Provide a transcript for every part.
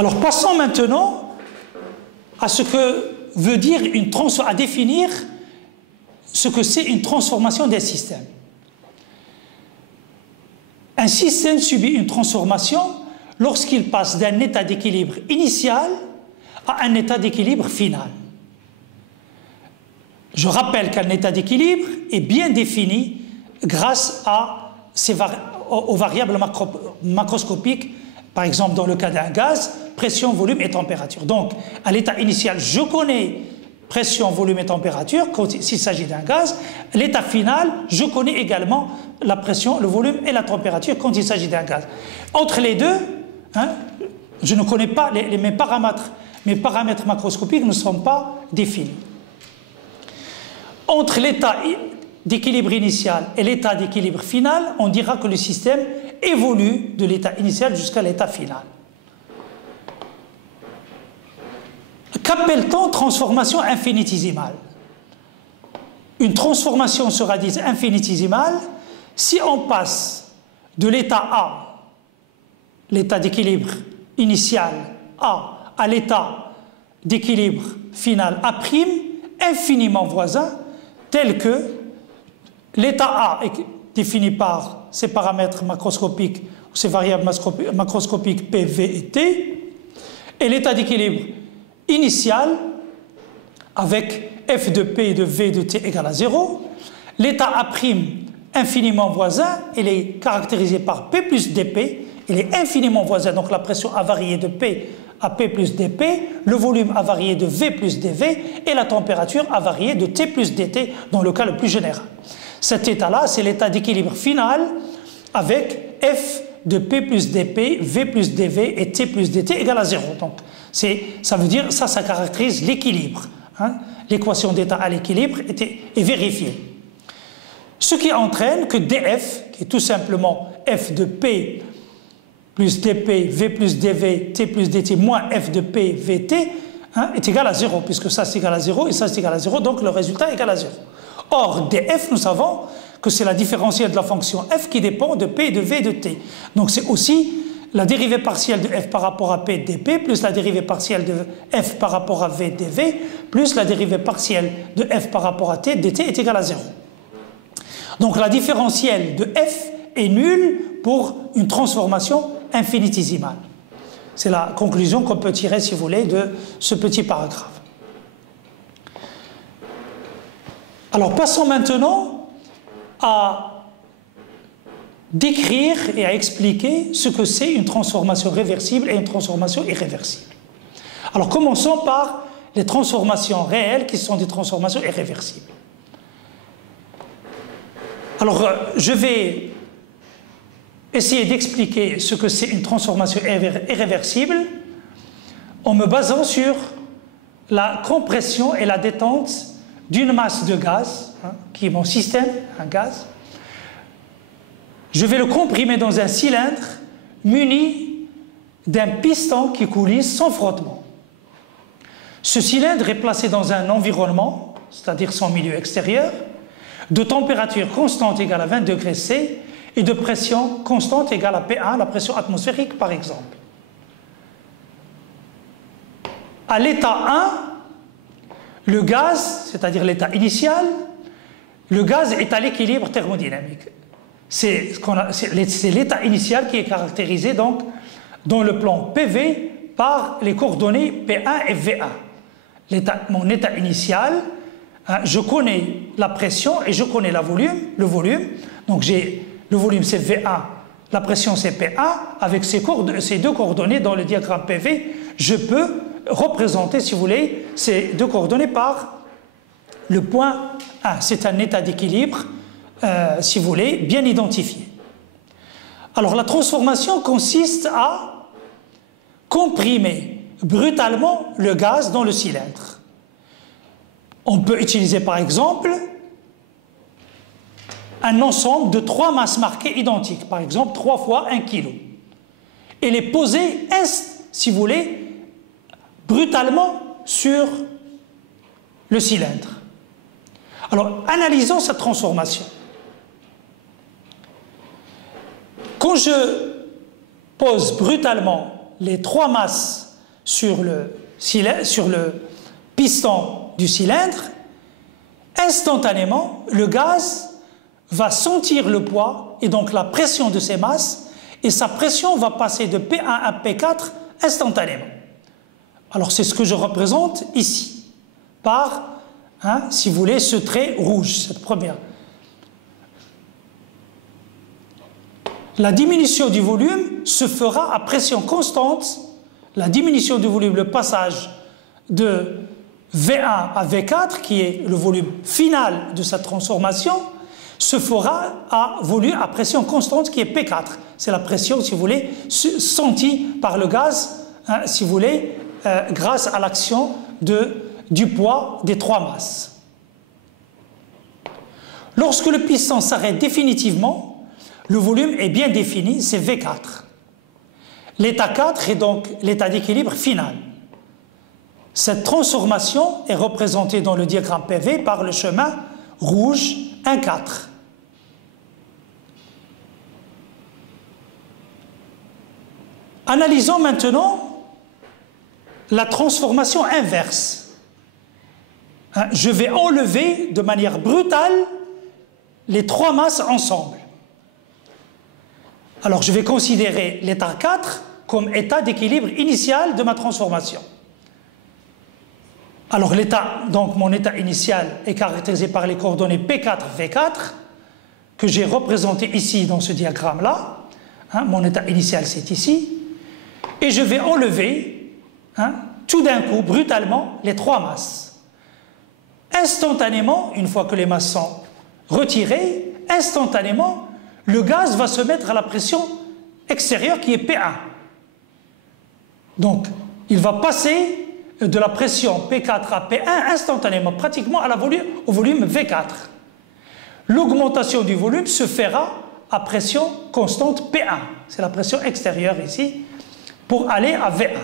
Alors passons maintenant à ce que veut dire à définir ce que c'est une transformation d'un système. Un système subit une transformation lorsqu'il passe d'un état d'équilibre initial à un état d'équilibre final. Je rappelle qu'un état d'équilibre est bien défini grâce aux variables macroscopiques, par exemple dans le cas d'un gaz, pression, volume et température. Donc, à l'état initial, je connais pression, volume et température s'il s'agit d'un gaz. L'état final, je connais également la pression, le volume et la température quand il s'agit d'un gaz. Entre les deux, je ne connais pas mes paramètres macroscopiques ne sont pas définis. Entre l'état d'équilibre initial et l'état d'équilibre final, on dira que le système évolue de l'état initial jusqu'à l'état final. Qu'appelle-t-on transformation infinitésimale? Une transformation sera dite infinitésimale si on passe de l'état A, l'état d'équilibre initial A, à l'état d'équilibre final A', infiniment voisin, tel que l'état A est défini par ses paramètres macroscopiques ou ses variables macroscopiques P, V et T, et l'état d'équilibre initial avec f de P et de V de T égale à 0. L'état A' infiniment voisin, il est caractérisé par P plus dP, il est infiniment voisin, donc la pression a varié de P à P plus dP, le volume a varié de V plus dV et la température a varié de T plus dt dans le cas le plus général. Cet état-là, c'est l'état d'équilibre final avec f de P plus dP, V plus dV et T plus dt égale à 0. Donc, ça veut dire, ça caractérise l'équilibre. L'équation d'état à l'équilibre est vérifiée. Ce qui entraîne que dF, qui est tout simplement f de P plus dP, V plus dV, T plus dt moins f de P, Vt, est égal à 0, puisque ça c'est égal à 0 et ça c'est égal à 0, donc le résultat est égal à 0. Or, dF, nous savons que c'est la différentielle de la fonction f qui dépend de P, de V et de T. Donc c'est aussi la dérivée partielle de f par rapport à P dP, plus la dérivée partielle de f par rapport à V dV, plus la dérivée partielle de f par rapport à T dt est égale à 0. Donc la différentielle de f est nulle pour une transformation infinitésimale. C'est la conclusion qu'on peut tirer, si vous voulez, de ce petit paragraphe. Alors passons maintenant à décrire et à expliquer ce que c'est une transformation réversible et une transformation irréversible. Alors commençons par les transformations réelles qui sont des transformations irréversibles. Alors je vais essayer d'expliquer ce que c'est une transformation irréversible en me basant sur la compression et la détente d'une masse de gaz, qui est mon système, un gaz. Je vais le comprimer dans un cylindre muni d'un piston qui coulisse sans frottement. Ce cylindre est placé dans un environnement, c'est-à-dire son milieu extérieur, de température constante égale à 20 degrés C et de pression constante égale à P1, la pression atmosphérique par exemple. À l'état 1, le gaz, c'est-à-dire l'état initial, le gaz est à l'équilibre thermodynamique. C'est l'état initial qui est caractérisé donc dans le plan PV par les coordonnées P1 et V1. Mon état initial, je connais la pression et je connais le volume. Donc le volume c'est V1, la pression c'est P1. Avec ces deux coordonnées dans le diagramme PV, je peux représenter, si vous voulez, ces deux coordonnées par le point 1. C'est un état d'équilibre, si vous voulez, bien identifié. Alors la transformation consiste à comprimer brutalement le gaz dans le cylindre. On peut utiliser par exemple un ensemble de 3 masses marquées identiques, par exemple 3 fois 1 kg, et les poser, si vous voulez, brutalement sur le cylindre. Alors, analysons cette transformation. Quand je pose brutalement les 3 masses sur le piston du cylindre, instantanément, le gaz va sentir le poids et donc la pression de ces masses, et sa pression va passer de P1 à P4 instantanément. Alors c'est ce que je représente ici, par, si vous voulez, ce trait rouge, cette première. La diminution du volume se fera à pression constante. La diminution du volume, le passage de V1 à V4, qui est le volume final de cette transformation, se fera à pression constante, qui est P4. C'est la pression, si vous voulez, sentie par le gaz, si vous voulez, grâce à l'action du poids des trois masses. Lorsque le piston s'arrête définitivement, le volume est bien défini, c'est V4. L'état 4 est donc l'état d'équilibre final. Cette transformation est représentée dans le diagramme PV par le chemin rouge 1,4. Analysons maintenant la transformation inverse. Je vais enlever de manière brutale les trois masses ensemble. Alors je vais considérer l'état 4 comme état d'équilibre initial de ma transformation. Alors donc mon état initial est caractérisé par les coordonnées P4, V4, que j'ai représenté ici dans ce diagramme-là. Mon état initial c'est ici. Et je vais enlever, tout d'un coup, brutalement, les trois masses. Instantanément, une fois que les masses sont retirées, instantanément, le gaz va se mettre à la pression extérieure qui est P1. Donc, il va passer de la pression P4 à P1 instantanément, pratiquement au volume V4. L'augmentation du volume se fera à pression constante P1. C'est la pression extérieure ici, pour aller à V1.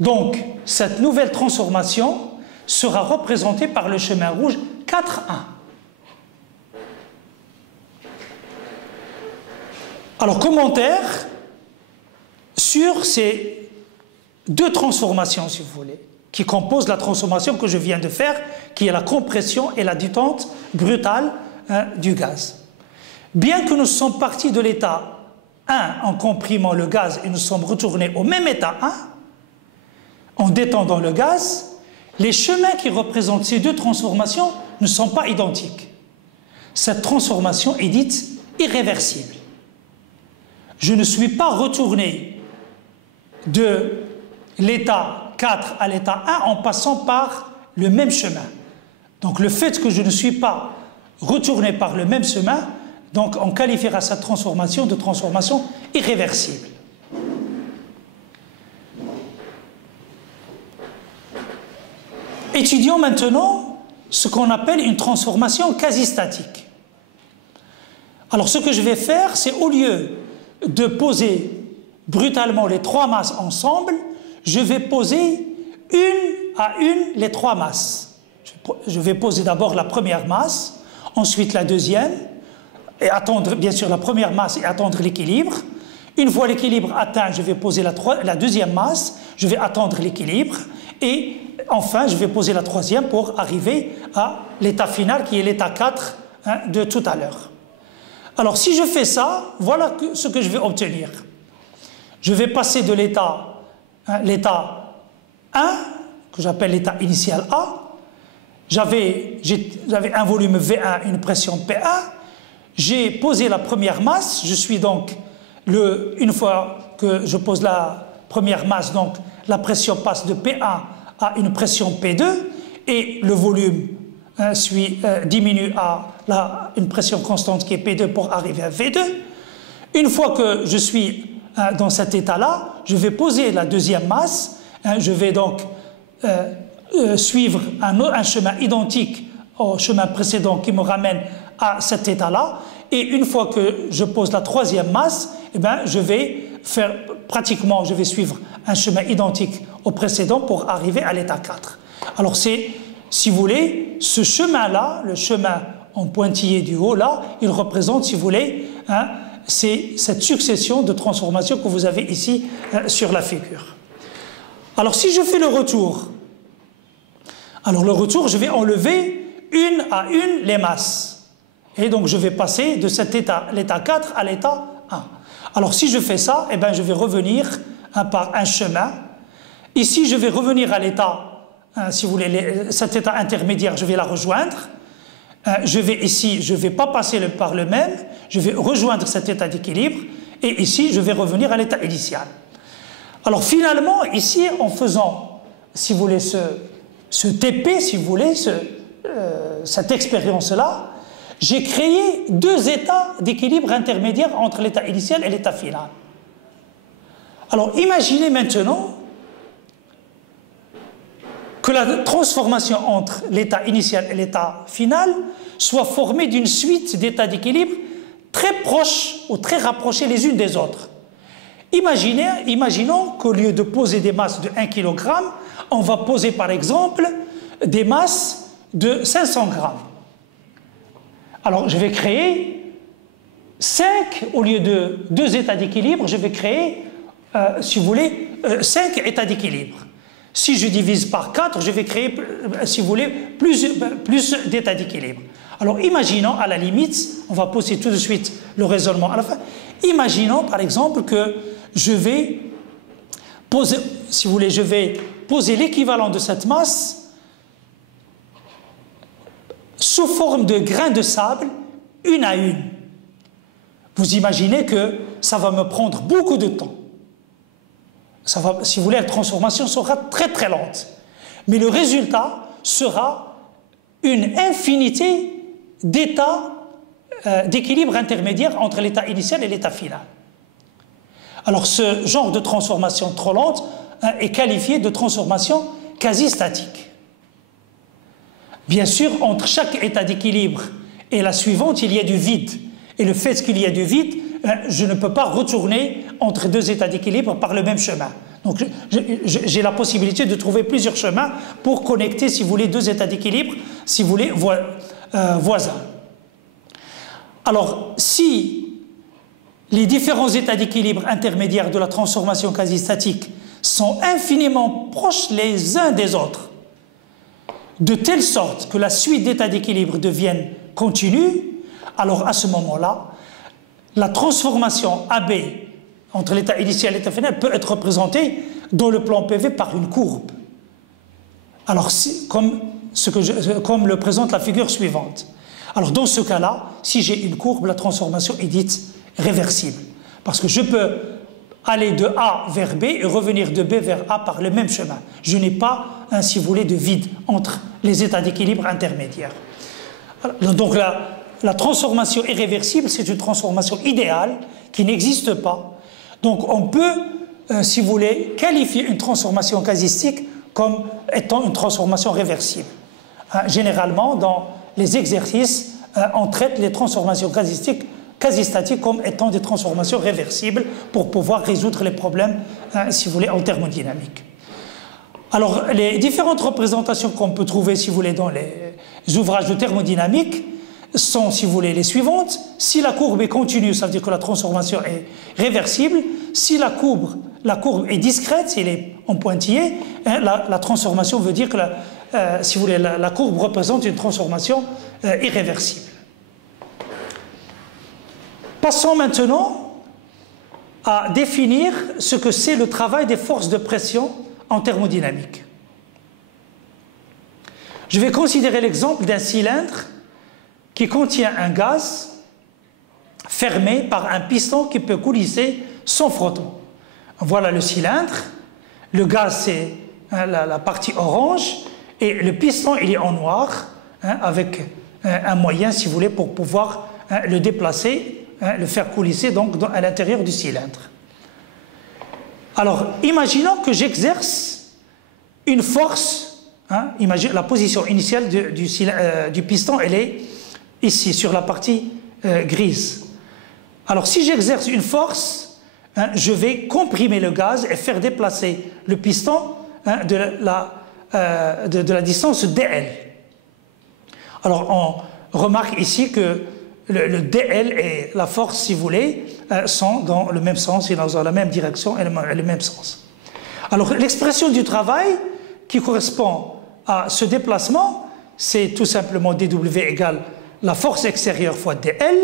Donc, cette nouvelle transformation sera représentée par le chemin rouge 4,1. Alors, commentaire sur ces deux transformations, si vous voulez, qui composent la transformation que je viens de faire, qui est la compression et la détente brutale du gaz. Bien que nous sommes partis de l'état 1 en comprimant le gaz et nous sommes retournés au même état 1, en détendant le gaz, les chemins qui représentent ces deux transformations ne sont pas identiques. Cette transformation est dite irréversible. Je ne suis pas retourné de l'état 4 à l'état 1 en passant par le même chemin. Donc le fait que je ne suis pas retourné par le même chemin, donc on qualifiera cette transformation de transformation irréversible. Étudions maintenant ce qu'on appelle une transformation quasi-statique. Alors ce que je vais faire, c'est au lieu de poser brutalement les trois masses ensemble, je vais poser une à une les trois masses. Je vais poser d'abord la première masse, ensuite la deuxième, et attendre bien sûr la première masse et attendre l'équilibre. Une fois l'équilibre atteint, je vais poser la deuxième masse, je vais attendre l'équilibre, et enfin je vais poser la troisième pour arriver à l'état final qui est l'état 4 de tout à l'heure. Alors si je fais ça, voilà ce que je vais obtenir. Je vais passer de l'état 1, que j'appelle l'état initial A. J'avais un volume V1, une pression P1. J'ai posé la première masse. Je suis donc, une fois que je pose la première masse, donc la pression passe de P1 à une pression P2 et le volume diminue à une pression constante qui est P2 pour arriver à V2. Une fois que je suis dans cet état-là, je vais poser la deuxième masse. Je vais donc suivre un chemin identique au chemin précédent qui me ramène à cet état-là. Et une fois que je pose la troisième masse, eh bien, je vais suivre un chemin identique au précédent pour arriver à l'état 4. Alors c'est, si vous voulez, ce chemin-là, le chemin en pointillé du haut, là, il représente, si vous voulez, c'est cette succession de transformations que vous avez ici sur la figure. Alors si je fais le retour, alors le retour, je vais enlever une à une les masses. Et donc je vais passer de cet état, l'état 4 à l'état 1. Alors si je fais ça, eh bien, je vais revenir par un chemin. Ici, je vais revenir à l'état, si vous voulez, cet état intermédiaire, je vais la rejoindre. Je vais ici, je ne vais pas passer par le même, je vais rejoindre cet état d'équilibre. Et ici, je vais revenir à l'état initial. Alors finalement, ici, en faisant, si vous voulez, ce TP, si vous voulez, cette expérience-là, j'ai créé deux états d'équilibre intermédiaire entre l'état initial et l'état final. Alors imaginez maintenant que la transformation entre l'état initial et l'état final soit formée d'une suite d'états d'équilibre très proches ou très rapprochés les unes des autres. Imaginons qu'au lieu de poser des masses de 1 kg, on va poser par exemple des masses de 500 grammes. Alors je vais créer 5, au lieu de 2 états d'équilibre, je vais créer, si vous voulez, 5 états d'équilibre. Si je divise par 4, je vais créer, si vous voulez, plus d'états d'équilibre. Alors imaginons, à la limite, on va poser tout de suite le raisonnement à la fin, imaginons par exemple que je vais poser, si vous voulez, je vais poser l'équivalent de cette masse sous forme de grains de sable, une à une. Vous imaginez que ça va me prendre beaucoup de temps. Ça va, si vous voulez, la transformation sera très très lente. Mais le résultat sera une infinité d'états d'équilibre intermédiaire entre l'état initial et l'état final. Alors ce genre de transformation trop lente est qualifié de transformation quasi statique. Bien sûr, entre chaque état d'équilibre et la suivante, il y a du vide. Et le fait qu'il y ait du vide, je ne peux pas retourner entre deux états d'équilibre par le même chemin. Donc j'ai la possibilité de trouver plusieurs chemins pour connecter, si vous voulez, deux états d'équilibre, si vous voulez, voisins. Alors, si les différents états d'équilibre intermédiaires de la transformation quasi-statique sont infiniment proches les uns des autres, de telle sorte que la suite d'états d'équilibre devienne continue, alors à ce moment-là, la transformation AB entre l'état initial et l'état final peut être représentée dans le plan PV par une courbe. Alors, comme le présente la figure suivante. Alors, dans ce cas-là, si j'ai une courbe, la transformation est dite réversible. Parce que je peux aller de A vers B et revenir de B vers A par le même chemin. Je n'ai pas, si vous voulez, de vide entre les états d'équilibre intermédiaires. Donc la transformation irréversible, c'est une transformation idéale qui n'existe pas. Donc on peut, si vous voulez, qualifier une transformation casistique comme étant une transformation réversible. Généralement, dans les exercices, on traite les transformations quasi-statiques comme étant des transformations réversibles pour pouvoir résoudre les problèmes, si vous voulez, en thermodynamique. Alors, les différentes représentations qu'on peut trouver, si vous voulez, dans les ouvrages de thermodynamique sont, si vous voulez, les suivantes. Si la courbe est continue, ça veut dire que la transformation est réversible. Si la courbe est discrète, si elle est en pointillé, la transformation veut dire que, si vous voulez, la courbe représente une transformation irréversible. Passons maintenant à définir ce que c'est le travail des forces de pression en thermodynamique. Je vais considérer l'exemple d'un cylindre qui contient un gaz fermé par un piston qui peut coulisser sans frottement. Voilà le cylindre, le gaz c'est la partie orange et le piston il est en noir, avec un moyen, si vous voulez, pour pouvoir le déplacer, le faire coulisser donc à l'intérieur du cylindre. Alors, imaginons que j'exerce une force, imaginez la position initiale du piston, elle est ici, sur la partie grise. Alors, si j'exerce une force, je vais comprimer le gaz et faire déplacer le piston de la distance dl. Alors, on remarque ici que le dl et la force, si vous voulez, sont dans le même sens et dans la même direction et le même sens. Alors l'expression du travail qui correspond à ce déplacement, c'est tout simplement dW égale la force extérieure fois dL.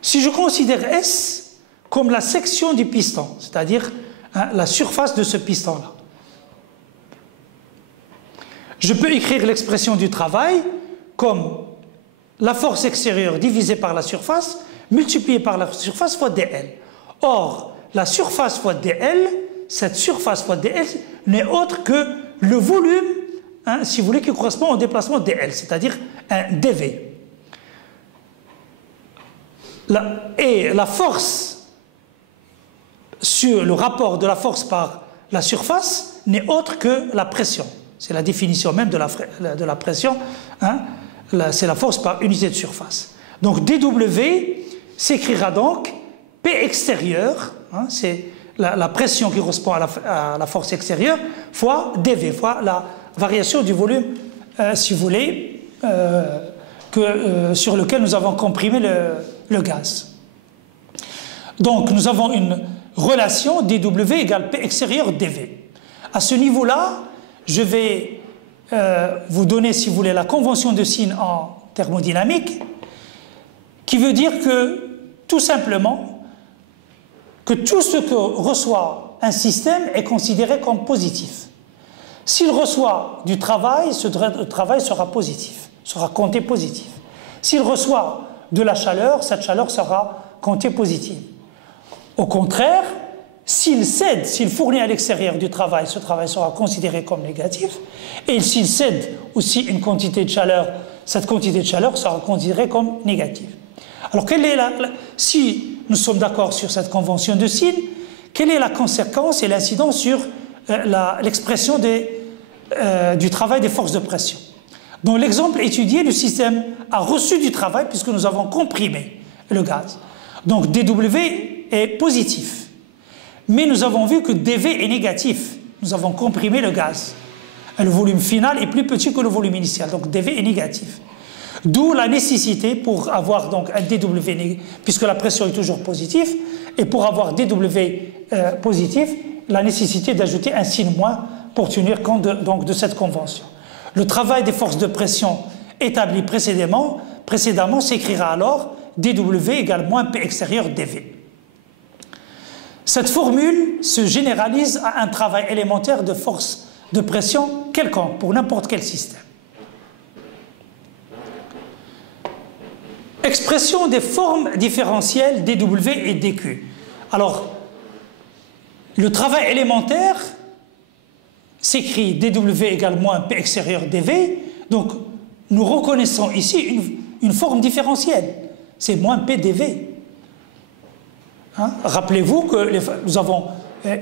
Si je considère S comme la section du piston, c'est-à-dire la surface de ce piston-là, je peux écrire l'expression du travail comme la force extérieure divisée par la surface multipliée par la surface fois dL. Or, la surface fois dL, cette surface fois dL n'est autre que le volume, si vous voulez, qui correspond au déplacement dL, c'est-à-dire un dV. Et la force sur le rapport de la force par la surface n'est autre que la pression. C'est la définition même de la pression, c'est la force par unité de surface. Donc dW s'écrira donc P extérieur, c'est la pression qui correspond à la force extérieure, fois dV, fois la variation du volume, si vous voulez, sur lequel nous avons comprimé le gaz. Donc nous avons une relation dW égale P extérieur dV. À ce niveau-là, je vais vous donner, si vous voulez, la convention de Sine en thermodynamique, qui veut dire que, tout simplement, que tout ce que reçoit un système est considéré comme positif. S'il reçoit du travail, ce travail sera positif, sera compté positif. S'il reçoit de la chaleur, cette chaleur sera comptée positive. Au contraire, s'il cède, s'il fournit à l'extérieur du travail, ce travail sera considéré comme négatif. Et s'il cède aussi une quantité de chaleur, cette quantité de chaleur sera considérée comme négative. Alors, si nous sommes d'accord sur cette convention de Sine, quelle est la conséquence et l'incidence sur l'expression du travail des forces de pression? Dans l'exemple étudié, le système a reçu du travail puisque nous avons comprimé le gaz. Donc dW est positif. Mais nous avons vu que dV est négatif. Nous avons comprimé le gaz. Le volume final est plus petit que le volume initial. Donc dV est négatif. D'où la nécessité pour avoir donc un dW, puisque la pression est toujours positive, et pour avoir dW positif, la nécessité d'ajouter un signe moins pour tenir compte de cette convention. Le travail des forces de pression établi précédemment s'écrira alors dW égale moins P extérieur dV. Cette formule se généralise à un travail élémentaire de force de pression quelconque pour n'importe quel système. Expression des formes différentielles dW et dQ. Alors, le travail élémentaire s'écrit dW égale moins P extérieur dV. Donc, nous reconnaissons ici une forme différentielle. C'est moins P dV. Rappelez-vous que nous avons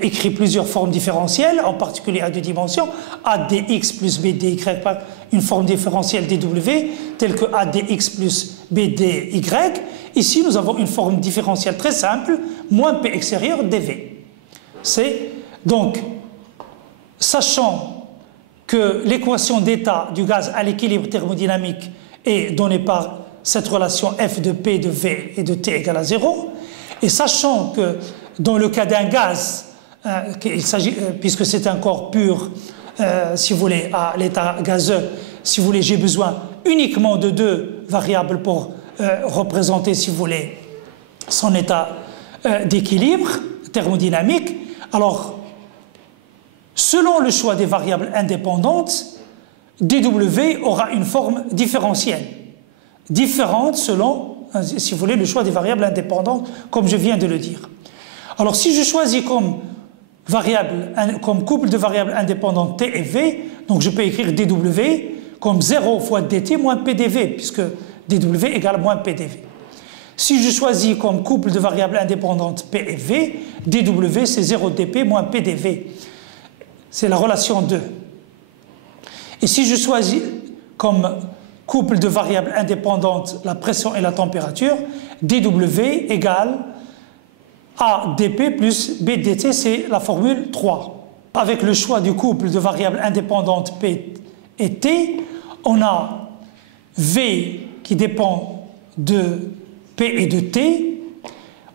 écrit plusieurs formes différentielles, en particulier à deux dimensions, AdX plus BDY par une forme différentielle dW, telle que AdX plus BDY. Ici, nous avons une forme différentielle très simple, moins P extérieur dV. C'est donc, sachant que l'équation d'état du gaz à l'équilibre thermodynamique est donnée par cette relation F de P de V et de T égale à 0, et sachant que dans le cas d'un gaz, puisque c'est un corps pur, si vous voulez, à l'état gazeux, si vous voulez, j'ai besoin uniquement de deux variables pour représenter, si vous voulez, son état d'équilibre thermodynamique. Alors, selon le choix des variables indépendantes, dW aura une forme différentielle, différente selon, si vous voulez, le choix des variables indépendantes, comme je viens de le dire. Alors, si je choisis comme couple de variables indépendantes T et V, donc je peux écrire dW comme 0 fois dt moins PdV, puisque dW égale moins PdV. Si je choisis comme couple de variables indépendantes P et V, dW c'est 0 dP moins PdV. C'est la relation 2. Et si je choisis comme couple de variables indépendantes la pression et la température, dW égale AdP plus BdT, c'est la formule 3. Avec le choix du couple de variables indépendantes P et T, on a V qui dépend de P et de T.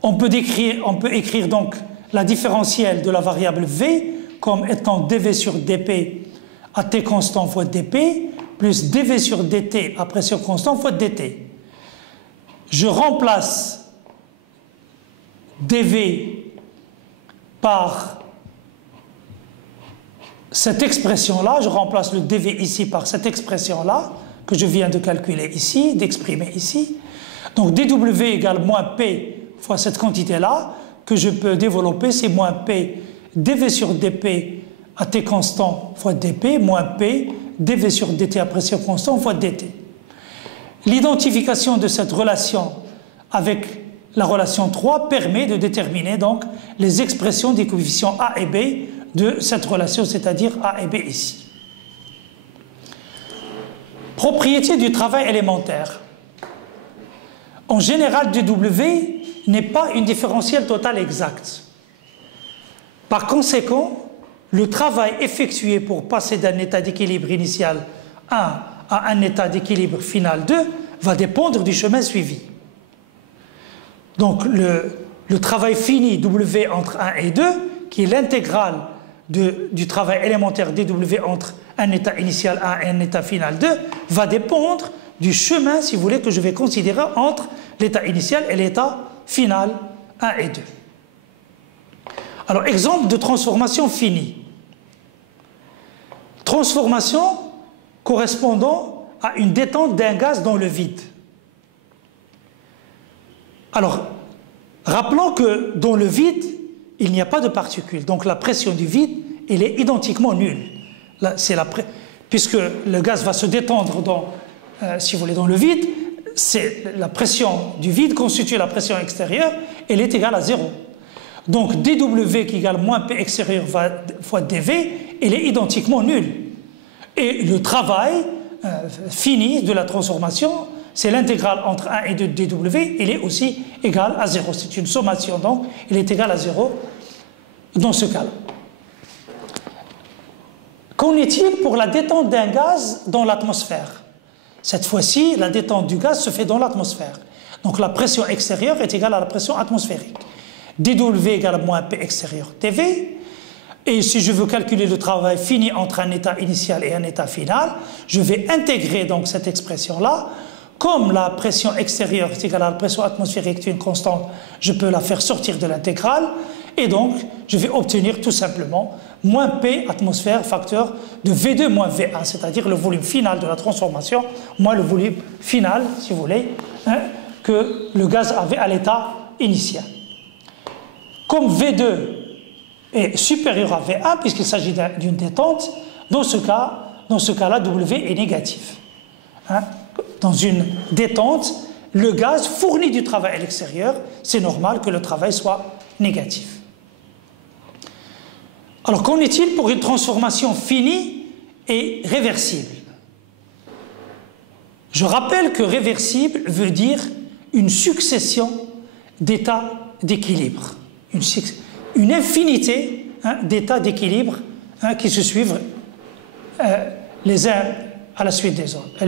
On peut écrire donc la différentielle de la variable v comme étant dv sur dp à t constant fois dp, plus dv sur dt à pression constante fois dt. Je remplace dv par cette expression-là, je remplace le dv ici par cette expression-là, que je viens de calculer ici, d'exprimer ici. Donc dw égale moins p fois cette quantité-là, que je peux développer, c'est moins p dv sur dp à t constant fois dp, moins p dv sur dt à pression constante fois dt. L'identification de cette relation avec la relation 3 permet de déterminer donc les expressions des coefficients a et b de cette relation, c'est-à-dire a et b ici. Propriété du travail élémentaire. En général, dw n'est pas une différentielle totale exacte. Par conséquent, le travail effectué pour passer d'un état d'équilibre initial 1 à un état d'équilibre final 2 va dépendre du chemin suivi. Donc le travail fini W entre 1 et 2, qui est l'intégrale du travail élémentaire dW entre un état initial 1 et un état final 2, va dépendre du chemin, si vous voulez, que je vais considérer entre l'état initial et l'état final 1 et 2. Alors, exemple de transformation finie. Transformation correspondant à une détente d'un gaz dans le vide. Alors, rappelons que dans le vide, il n'y a pas de particules. Donc la pression du vide, elle est identiquement nulle. Là, puisque le gaz va se détendre si vous voulez, dans le vide, la pression du vide constitue la pression extérieure, elle est égale à 0. Donc dW qui égale moins P extérieur fois dV, elle est identiquement nulle. Et le travail fini de la transformation, c'est l'intégrale entre 1 et 2 de dW, elle est aussi égale à 0. C'est une sommation, donc elle est égale à 0 dans ce cas-là. Qu'en est-il pour la détente d'un gaz dans l'atmosphère? Cette fois-ci, la détente du gaz se fait dans l'atmosphère. Donc la pression extérieure est égale à la pression atmosphérique. dW égale à moins P extérieur dV. Et si je veux calculer le travail fini entre un état initial et un état final, je vais intégrer donc cette expression-là. Comme la pression extérieure est égale à la pression atmosphérique d'une constante, je peux la faire sortir de l'intégrale. Et donc, je vais obtenir tout simplement moins P atmosphère facteur de V2 moins V1, c'est-à-dire le volume final de la transformation, moins le volume final, si vous voulez, que le gaz avait à l'état initial. Comme V2 est supérieur à V1, puisqu'il s'agit d'une détente, dans ce cas-là, W est négatif. Dans une détente, le gaz fournit du travail à l'extérieur, c'est normal que le travail soit négatif. Alors, qu'en est-il pour une transformation finie et réversible? Je rappelle que réversible veut dire une succession d'états d'équilibre, une infinité d'états d'équilibre qui se suivent les uns à la suite des autres.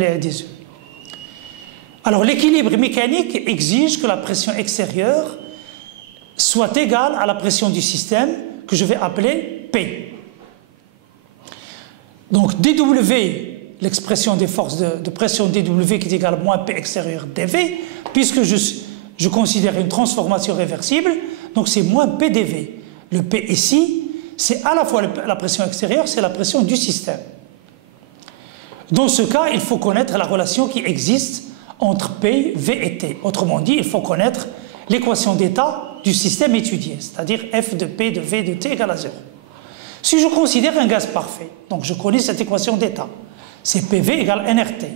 Alors, l'équilibre mécanique exige que la pression extérieure soit égale à la pression du système que je vais appeler P. Donc dW, l'expression des forces de pression dW qui est égale à moins P extérieur dV, puisque je considère une transformation réversible, donc c'est moins PdV. Le P ici, c'est à la fois la pression extérieure, c'est la pression du système. Dans ce cas, il faut connaître la relation qui existe entre P, V et T. Autrement dit, il faut connaître l'équation d'état du système étudié, c'est-à-dire F de P de V de T égale à 0. Si je considère un gaz parfait, donc je connais cette équation d'état, c'est PV égale nRT.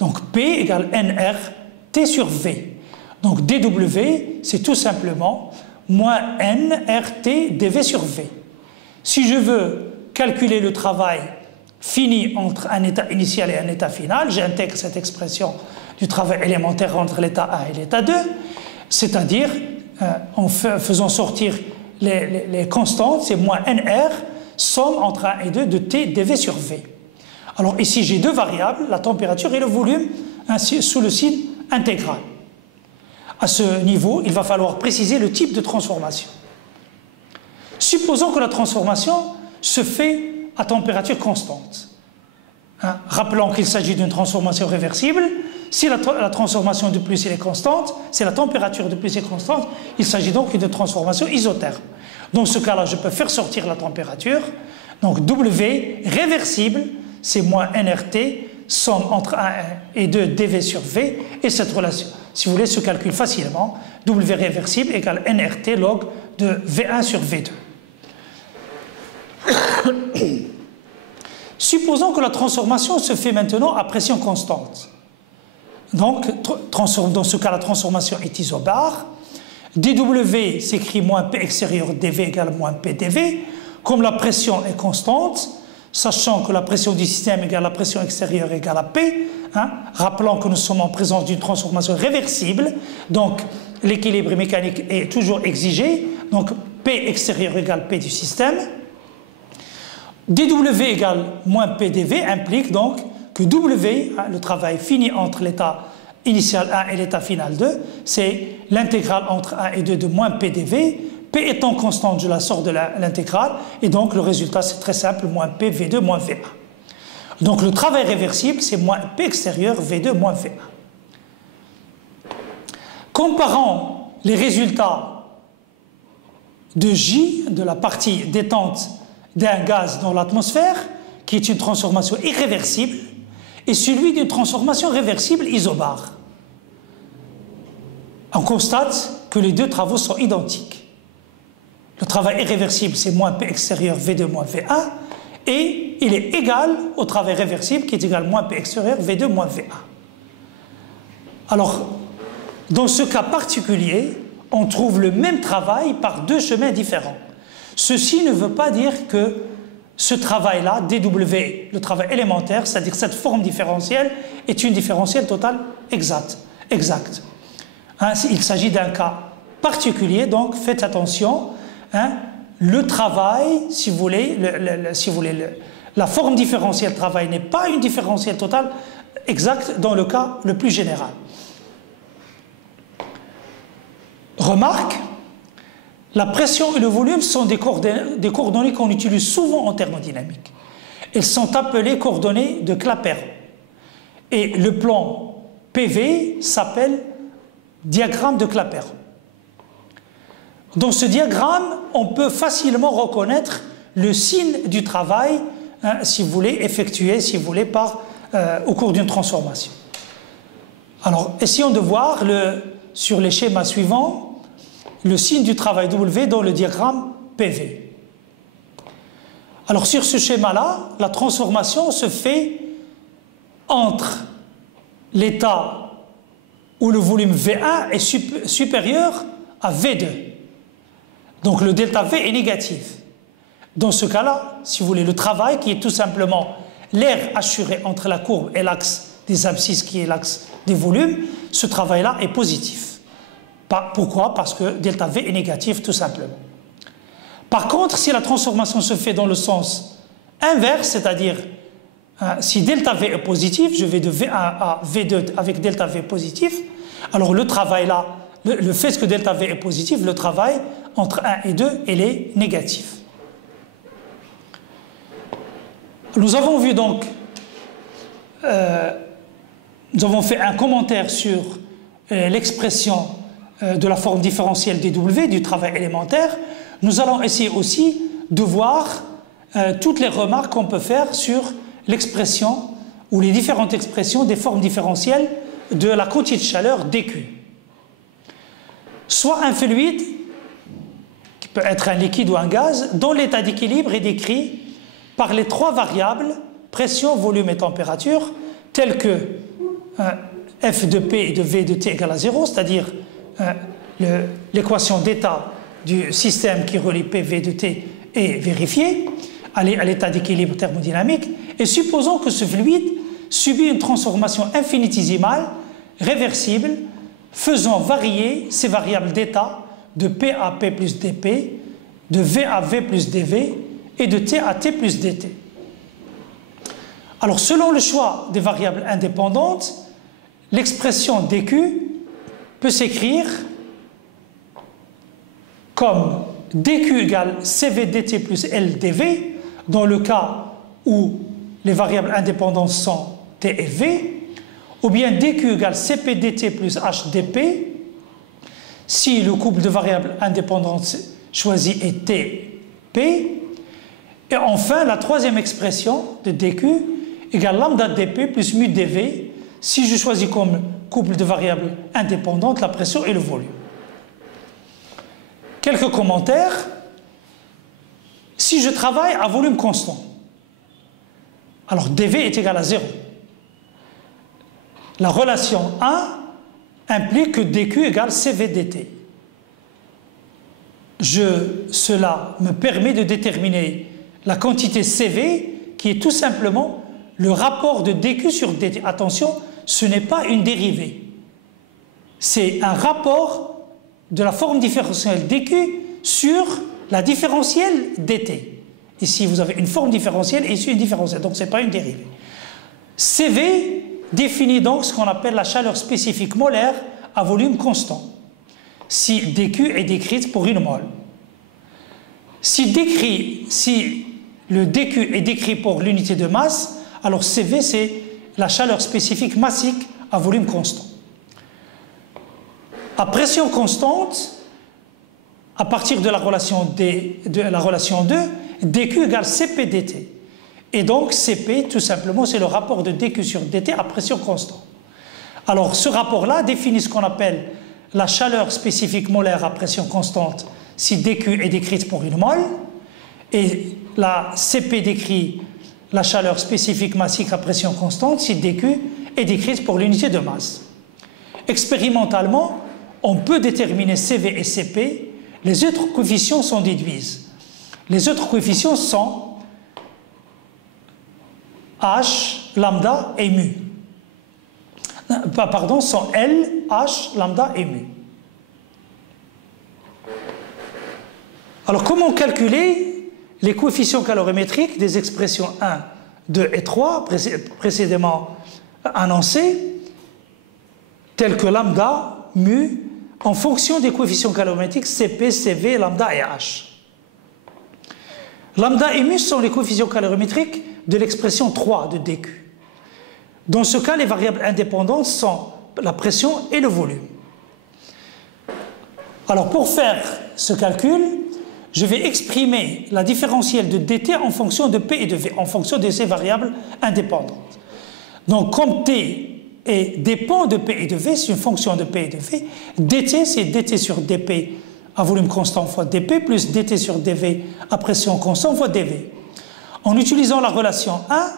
Donc P égale nRT sur V. Donc dW, c'est tout simplement moins nRT dV sur V. Si je veux calculer le travail fini entre un état initial et un état final, j'intègre cette expression du travail élémentaire entre l'état 1 et l'état 2, c'est-à-dire en faisant sortir les constantes, c'est moins nR, somme entre 1 et 2 de T dV sur V. Alors ici, j'ai deux variables, la température et le volume, sous le signe intégral. À ce niveau, il va falloir préciser le type de transformation. Supposons que la transformation se fait à température constante. Rappelons qu'il s'agit d'une transformation réversible. Si la transformation de plus est constante, si la température de plus est constante, il s'agit donc d'une transformation isotherme. Dans ce cas-là, je peux faire sortir la température. Donc W réversible, c'est moins NRT, somme entre 1 et 2 dV sur V. Et cette relation, si vous voulez, se calcule facilement. W réversible égale NRT log de V1 sur V2. Supposons que la transformation se fait maintenant à pression constante. Donc, dans ce cas, la transformation est isobare. dW s'écrit moins P extérieur dV égale moins P dV. Comme la pression est constante, sachant que la pression du système égale la pression extérieure égale à P, rappelons que nous sommes en présence d'une transformation réversible, donc l'équilibre mécanique est toujours exigé, donc P extérieur égale P du système. dW égale moins P dV implique donc que W, le travail fini entre l'état initial 1 et l'état final 2, c'est l'intégrale entre 1 et 2 de moins P dV. P étant constante, je la sors de l'intégrale, et donc le résultat c'est très simple, moins P V2 moins V1. Donc le travail réversible, c'est moins P extérieur V2 moins V1. Comparons les résultats de J, de la partie détente d'un gaz dans l'atmosphère, qui est une transformation irréversible, et celui d'une transformation réversible isobare. On constate que les deux travaux sont identiques. Le travail irréversible, c'est moins P extérieur V2 moins V1, et il est égal au travail réversible qui est égal à moins P extérieur V2 moins V1. Alors, dans ce cas particulier, on trouve le même travail par deux chemins différents. Ceci ne veut pas dire que ce travail-là, dW, le travail élémentaire, c'est-à-dire cette forme différentielle, est une différentielle totale exacte. Il s'agit d'un cas particulier, donc faites attention. Le travail, si vous voulez, la forme différentielle travail n'est pas une différentielle totale exacte dans le cas le plus général. Remarque, la pression et le volume sont des coordonnées qu'on utilise souvent en thermodynamique. Elles sont appelées coordonnées de Clapeyron. Et le plan PV s'appelle diagramme de Clapeyron. Dans ce diagramme, on peut facilement reconnaître le signe du travail, si vous voulez, effectué, si vous voulez, au cours d'une transformation. Alors, essayons de voir sur les schémas suivants le signe du travail W dans le diagramme PV. Alors, sur ce schéma-là, la transformation se fait entre l'état où le volume V1 est supérieur à V2. Donc le delta V est négatif. Dans ce cas-là, si vous voulez, le travail qui est tout simplement l'air assuré entre la courbe et l'axe des abscisses qui est l'axe des volumes, ce travail-là est positif. Pourquoi? Parce que delta V est négatif tout simplement. Par contre, si la transformation se fait dans le sens inverse, c'est-à-dire si delta V est positif, je vais de V1 à V2 avec delta V positif, alors le travail là, le fait que delta V est positif, le travail entre 1 et 2, il est négatif. Nous avons vu donc, nous avons fait un commentaire sur l'expression de la forme différentielle dW, du travail élémentaire. Nous allons essayer aussi de voir toutes les remarques qu'on peut faire sur l'expression ou les différentes expressions des formes différentielles de la quantité de chaleur dQ. Soit un fluide, qui peut être un liquide ou un gaz, dont l'état d'équilibre est décrit par les trois variables, pression, volume et température, telles que F de P et de V de T égale à 0, c'est-à-dire l'équation d'état du système qui relie P, V de T est vérifiée à l'état d'équilibre thermodynamique, et supposons que ce fluide subit une transformation infinitésimale, réversible, faisant varier ces variables d'état de P à P plus dP, de V à V plus dV et de T à T plus dt. Alors, selon le choix des variables indépendantes, l'expression dQ peut s'écrire comme dQ égale CV dt plus L dV, dans le cas où les variables indépendantes sont T et V, ou bien dQ égale CP dt plus H dP, si le couple de variables indépendantes choisi est T, P, et enfin la troisième expression de dQ égale lambda dP plus mu dV, si je choisis comme couple de variables indépendantes la pression et le volume. Quelques commentaires. Si je travaille à volume constant, alors dV est égal à 0. La relation 1 implique que dQ égale CV dt. Cela me permet de déterminer la quantité CV qui est tout simplement le rapport de dQ sur dt. Attention, ce n'est pas une dérivée. C'est un rapport de la forme différentielle dQ sur la différentielle dt. Ici, vous avez une forme différentielle et ici une différentielle, donc ce n'est pas une dérivée. CV définit donc ce qu'on appelle la chaleur spécifique molaire à volume constant, si dQ est décrite pour une mole. Si le dQ est décrit pour l'unité de masse, alors CV c'est la chaleur spécifique massique à volume constant. À pression constante, à partir de la relation 2, dQ égale CP dt. Et donc CP, tout simplement, c'est le rapport de dQ sur dt à pression constante. Alors ce rapport-là définit ce qu'on appelle la chaleur spécifique molaire à pression constante si dQ est décrite pour une mole, et la CP décrit la chaleur spécifique massique à pression constante si dQ est décrite pour l'unité de masse. Expérimentalement, on peut déterminer CV et CP, les autres coefficients sont déduits. Les autres coefficients sont H, lambda et mu. Pardon, sont L, H, lambda et mu. Alors, comment calculer les coefficients calorimétriques des expressions 1, 2 et 3 précédemment annoncées, telles que lambda, mu, en fonction des coefficients calorimétriques Cp, Cv, lambda et H. Lambda et mu sont les coefficients calorimétriques de l'expression 3 de dQ. Dans ce cas, les variables indépendantes sont la pression et le volume. Alors, pour faire ce calcul, je vais exprimer la différentielle de dt en fonction de P et de V, en fonction de ces variables indépendantes. Donc, comme T dépend de P et de V, c'est une fonction de P et de V, dt, c'est dt sur dP à volume constant fois dP, plus dt sur dV à pression constante fois dV. En utilisant la relation 1,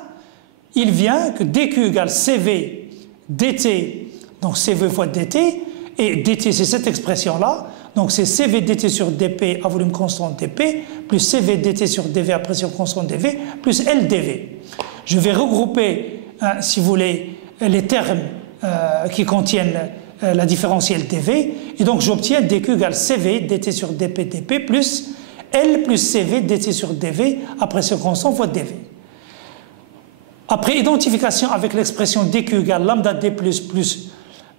il vient que dQ égale CV dt, donc CV fois dt, et dt c'est cette expression-là, donc c'est CV dt sur dP à volume constant dP, plus CV dt sur dV à pression constante dV, plus L dV. Je vais regrouper, si vous voulez, les termes qui contiennent la différentielle dV, et donc j'obtiens dQ égale CV dt sur dP dP plus L plus CV dt sur dV à pression constante fois dV. Après identification avec l'expression dQ égale lambda d plus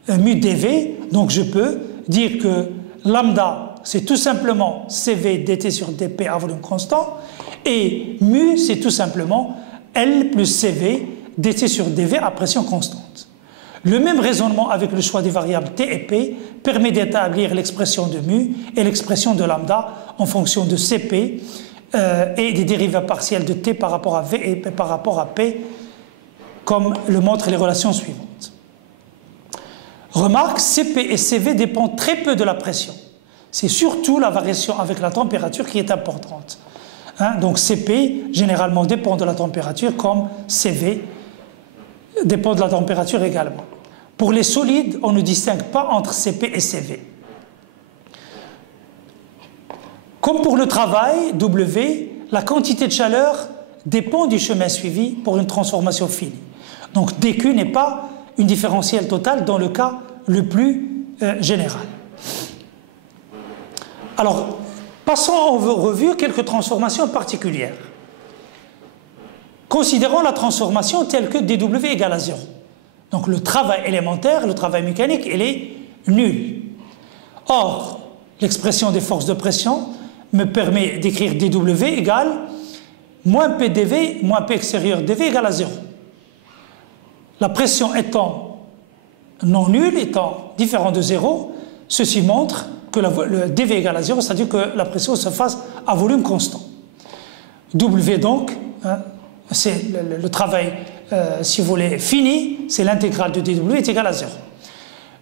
mu dV, donc je peux dire que lambda c'est tout simplement CV dt sur dP à volume constant, et mu c'est tout simplement L plus CV dt sur dV à pression constante. Le même raisonnement avec le choix des variables t et p permet d'établir l'expression de mu et l'expression de lambda en fonction de Cp et des dérivées partielles de t par rapport à V et par rapport à P, comme le montrent les relations suivantes. Remarque, Cp et Cv dépendent très peu de la pression. C'est surtout la variation avec la température qui est importante. Donc Cp généralement dépend de la température, comme Cv dépend de la température également. Pour les solides, on ne distingue pas entre Cp et Cv. Comme pour le travail, W, la quantité de chaleur dépend du chemin suivi pour une transformation finie. Donc dQ n'est pas une différentielle totale dans le cas le plus général. Alors, passons en revue quelques transformations particulières. Considérons la transformation telle que dW égale à 0. Donc le travail élémentaire, le travail mécanique, il est nul. Or, l'expression des forces de pression me permet d'écrire dW égale moins P dV moins P extérieur dV égale à 0. La pression étant non nulle, étant différente de 0, ceci montre que le dV égale à 0, c'est-à-dire que la pression se fasse à volume constant. W donc, hein, c'est le travail, si vous voulez, fini, c'est l'intégrale de dW est égale à 0.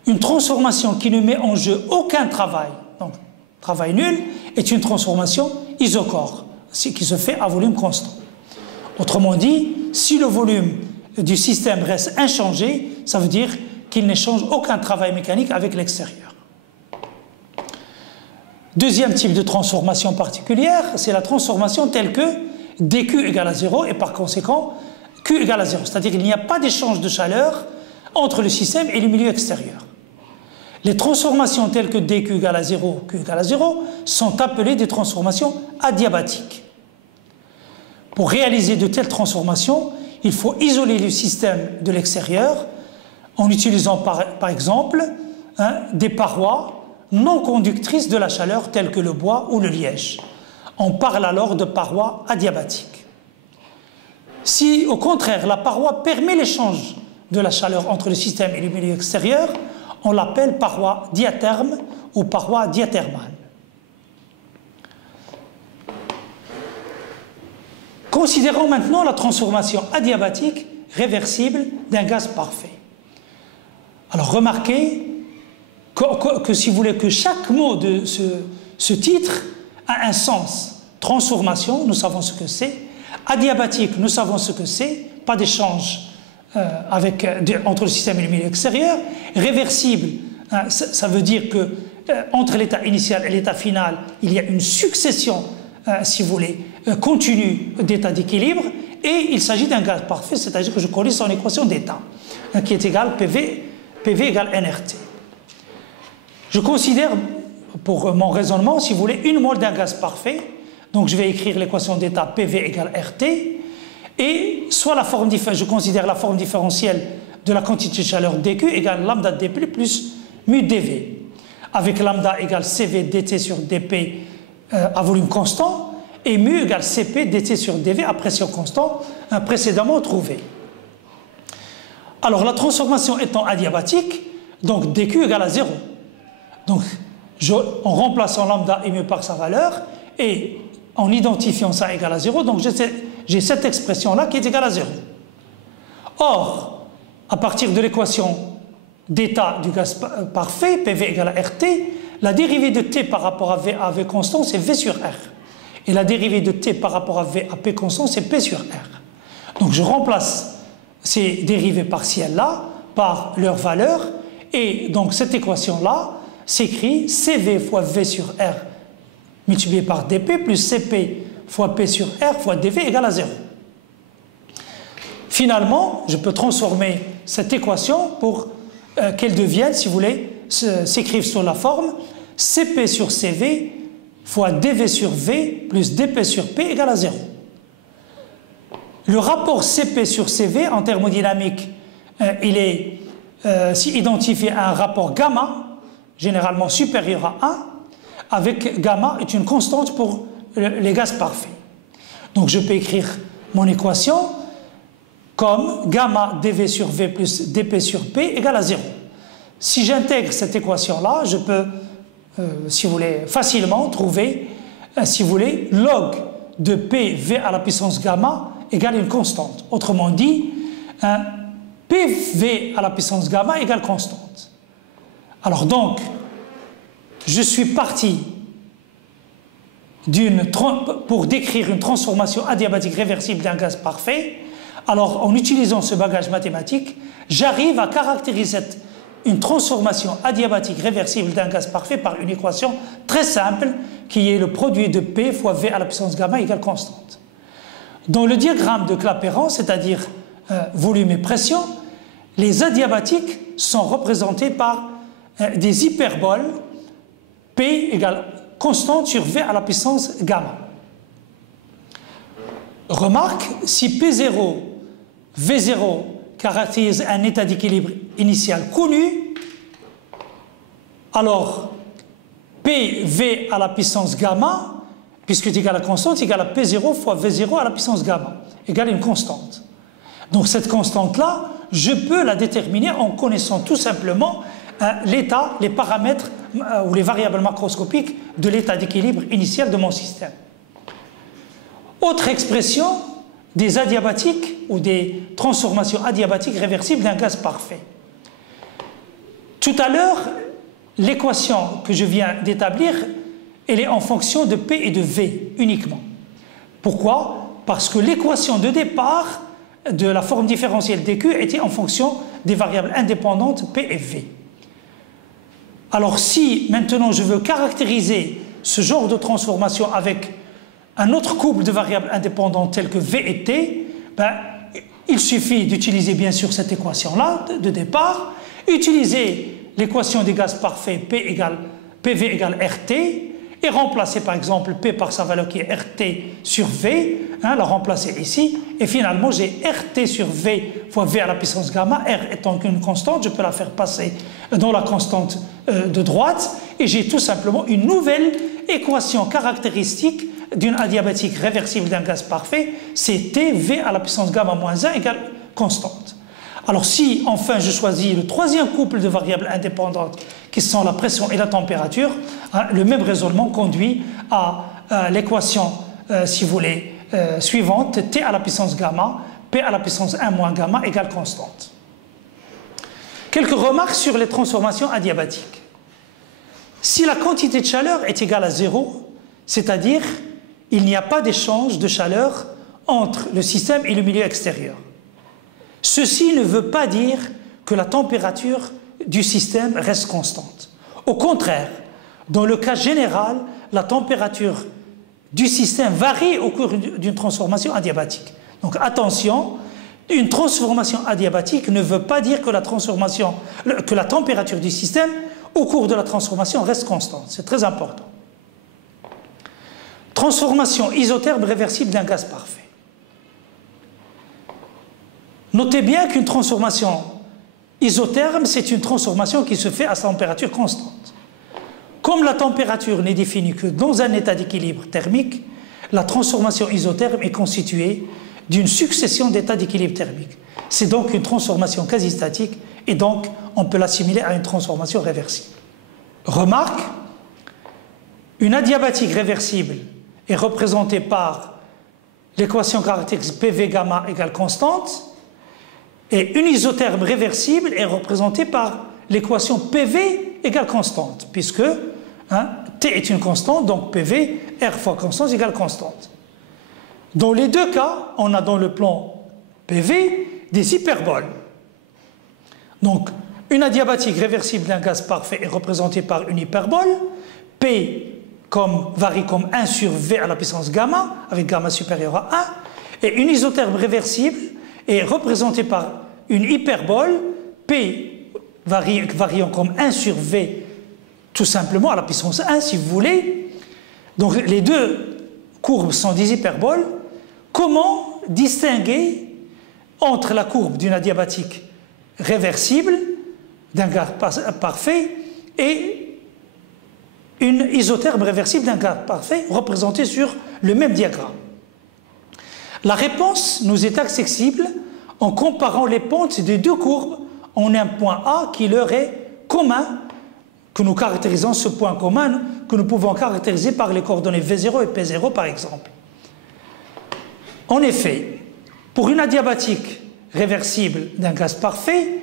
Une transformation qui ne met en jeu aucun travail, donc travail nul, est une transformation isochore, qui se fait à volume constant. Autrement dit, si le volume du système reste inchangé, ça veut dire qu'il n'échange aucun travail mécanique avec l'extérieur. Deuxième type de transformation particulière, c'est la transformation telle que dQ égale à 0 et par conséquent Q égale à 0. C'est-à-dire qu'il n'y a pas d'échange de chaleur entre le système et le milieu extérieur. Les transformations telles que dQ égale à 0, Q égale à 0 sont appelées des transformations adiabatiques. Pour réaliser de telles transformations, il faut isoler le système de l'extérieur en utilisant par exemple des parois non conductrices de la chaleur telles que le bois ou le liège. On parle alors de parois adiabatiques. Si au contraire la paroi permet l'échange de la chaleur entre le système et le milieu extérieur, on l'appelle paroi diatherme ou paroi diathermale. Considérons maintenant la transformation adiabatique réversible d'un gaz parfait. Alors remarquez que si vous voulez que chaque mot de ce titre a un sens. Transformation, nous savons ce que c'est. Adiabatique, nous savons ce que c'est. Pas d'échange entre le système et le milieu extérieur. Réversible, ça veut dire que entre l'état initial et l'état final, il y a une succession, si vous voulez, continue d'états d'équilibre. Et il s'agit d'un gaz parfait, c'est-à-dire que je connais son équation d'état, qui est égale PV égale nRT. Je considère, pour mon raisonnement, si vous voulez, une mole d'un gaz parfait. Donc je vais écrire l'équation d'état PV égale RT. Et soit je considère la forme différentielle de la quantité de chaleur dQ égale lambda dP plus mu dV. Avec lambda égale CV dt sur dP à volume constant. Et mu égale Cp dt sur dV à pression constante précédemment trouvée. Alors la transformation étant adiabatique, donc dQ égale à 0. Donc en remplaçant lambda et mu par sa valeur et en identifiant ça égal à 0, donc j'ai cette expression-là qui est égale à 0. Or, à partir de l'équation d'état du gaz parfait, PV égale à RT, la dérivée de T par rapport à V constant, c'est V sur R. Et la dérivée de T par rapport à V à P constant, c'est P sur R. Donc je remplace ces dérivées partielles-là par leur valeur, et donc cette équation-là s'écrit CV fois V sur R multiplié par dP plus Cp fois P sur R fois dV égale à 0. Finalement, je peux transformer cette équation pour qu'elle devienne, si vous voulez, s'écrive sous la forme Cp sur Cv fois dV sur V plus dP sur P égale à 0. Le rapport Cp sur Cv en thermodynamique, il est identifié à un rapport gamma, généralement supérieur à 1, avec gamma est une constante pour les gaz parfaits. Donc je peux écrire mon équation comme gamma dV sur V plus dP sur P égale à 0. Si j'intègre cette équation-là, je peux, si vous voulez, facilement trouver, si vous voulez, log de PV à la puissance gamma égale une constante. Autrement dit, PV à la puissance gamma égale constante. Alors donc, je suis parti pour décrire une transformation adiabatique réversible d'un gaz parfait. Alors, en utilisant ce bagage mathématique, j'arrive à caractériser une transformation adiabatique réversible d'un gaz parfait par une équation très simple qui est le produit de P fois V à la puissance gamma égale constante. Dans le diagramme de Clapeyron, c'est-à-dire volume et pression, les adiabatiques sont représentés par des hyperboles P égale constante sur V à la puissance gamma. Remarque, si P0, V0 caractérise un état d'équilibre initial connu, alors PV à la puissance gamma puisque est égal à constante, est égal à P0 fois V0 à la puissance gamma, égale une constante. Donc cette constante-là, je peux la déterminer en connaissant tout simplement l'état, les paramètres ou les variables macroscopiques de l'état d'équilibre initial de mon système. Autre expression, des adiabatiques ou des transformations adiabatiques réversibles d'un gaz parfait. Tout à l'heure, l'équation que je viens d'établir, elle est en fonction de P et de V uniquement. Pourquoi? Parce que l'équation de départ de la forme différentielle dQ était en fonction des variables indépendantes P et V. Alors si maintenant je veux caractériser ce genre de transformation avec un autre couple de variables indépendantes telles que V et T, il suffit d'utiliser bien sûr cette équation-là de départ, utiliser l'équation des gaz parfaits PV égale RT, et remplacer par exemple P par sa valeur qui est RT sur V, la remplacer ici, et finalement j'ai RT sur V fois V à la puissance gamma, R étant qu'une constante, je peux la faire passer dans la constante de droite, et j'ai tout simplement une nouvelle équation caractéristique d'une adiabatique réversible d'un gaz parfait, c'est TV à la puissance gamma moins 1 égale constante. Alors si enfin je choisis le troisième couple de variables indépendantes qui sont la pression et la température, le même raisonnement conduit à l'équation, si vous voulez, suivante, T à la puissance gamma, P à la puissance 1 moins gamma égale constante. Quelques remarques sur les transformations adiabatiques. Si la quantité de chaleur est égale à 0, c'est-à-dire il n'y a pas d'échange de chaleur entre le système et le milieu extérieur. Ceci ne veut pas dire que la température du système reste constante. Au contraire, dans le cas général, la température du système varie au cours d'une transformation adiabatique. Donc attention, une transformation adiabatique ne veut pas dire que la température du système au cours de la transformation reste constante. C'est très important. Transformation isotherme réversible d'un gaz parfait. Notez bien qu'une transformation isotherme, c'est une transformation qui se fait à température constante. Comme la température n'est définie que dans un état d'équilibre thermique, la transformation isotherme est constituée d'une succession d'états d'équilibre thermique. C'est donc une transformation quasi-statique et donc on peut l'assimiler à une transformation réversible. Remarque, une adiabatique réversible est représentée par l'équation caractéristique PV gamma égale constante, et une isotherme réversible est représentée par l'équation PV égale constante, puisque T est une constante, donc PV, R fois constante égale constante. Dans les deux cas, on a dans le plan PV des hyperboles. Donc, une adiabatique réversible d'un gaz parfait est représentée par une hyperbole, P varie comme 1 sur V à la puissance gamma, avec gamma supérieur à 1, et une isotherme réversible est représentée par une hyperbole, P variant comme 1 sur V, tout simplement à la puissance 1, si vous voulez. Donc les deux courbes sont des hyperboles. Comment distinguer entre la courbe d'une adiabatique réversible, d'un gaz parfait, et une isotherme réversible d'un gaz parfait représentée sur le même diagramme? La réponse nous est accessible en comparant les pentes des deux courbes en un point A qui leur est commun, que nous caractérisons ce point commun, que nous pouvons caractériser par les coordonnées V0 et P0 par exemple. En effet, pour une adiabatique réversible d'un gaz parfait,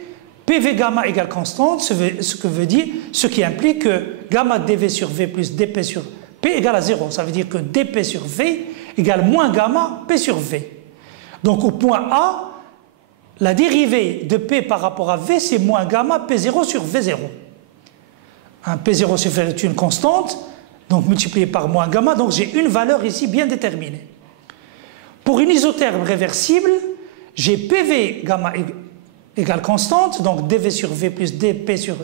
PV gamma égale constante, ce qui implique que gamma dV sur V plus dP sur P égale à 0. Ça veut dire que dP sur V égale moins gamma P sur V. Donc au point A, la dérivée de P par rapport à V, c'est moins gamma P0 sur V0. P0 sur V est une constante, donc multiplié par moins gamma, donc j'ai une valeur ici bien déterminée. Pour une isotherme réversible, j'ai PV gamma égale constante, donc dV sur V plus dP sur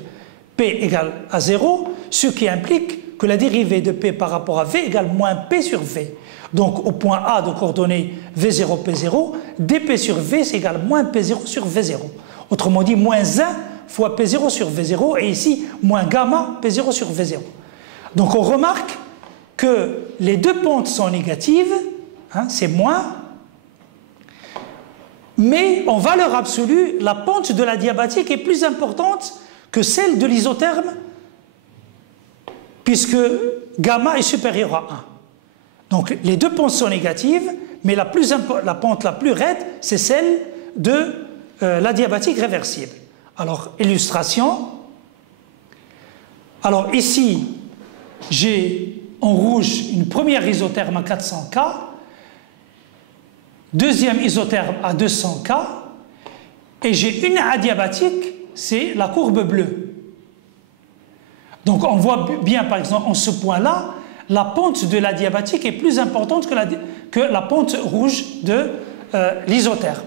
P égale à 0, ce qui implique que la dérivée de P par rapport à V égale moins P sur V. Donc au point A de coordonnées V0, P0, dP sur V c'est égal moins P0 sur V0. Autrement dit, moins 1 fois P0 sur V0, et ici, moins gamma P0 sur V0. Donc on remarque que les deux pentes sont négatives, hein, c'est moins, mais en valeur absolue, la pente de l'adiabatique est plus importante que celle de l'isotherme, puisque gamma est supérieur à 1. Donc les deux pentes sont négatives, mais la pente la plus raide, c'est celle de l'adiabatique réversible. Alors, illustration. Alors ici, j'ai en rouge une première isotherme à 400K, deuxième isotherme à 200K, et j'ai une adiabatique, c'est la courbe bleue. Donc on voit bien, par exemple, en ce point-là, la pente de l'adiabatique est plus importante que la pente rouge de l'isotherme.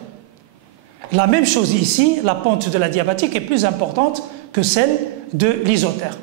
La même chose ici, la pente de l'adiabatique est plus importante que celle de l'isotherme.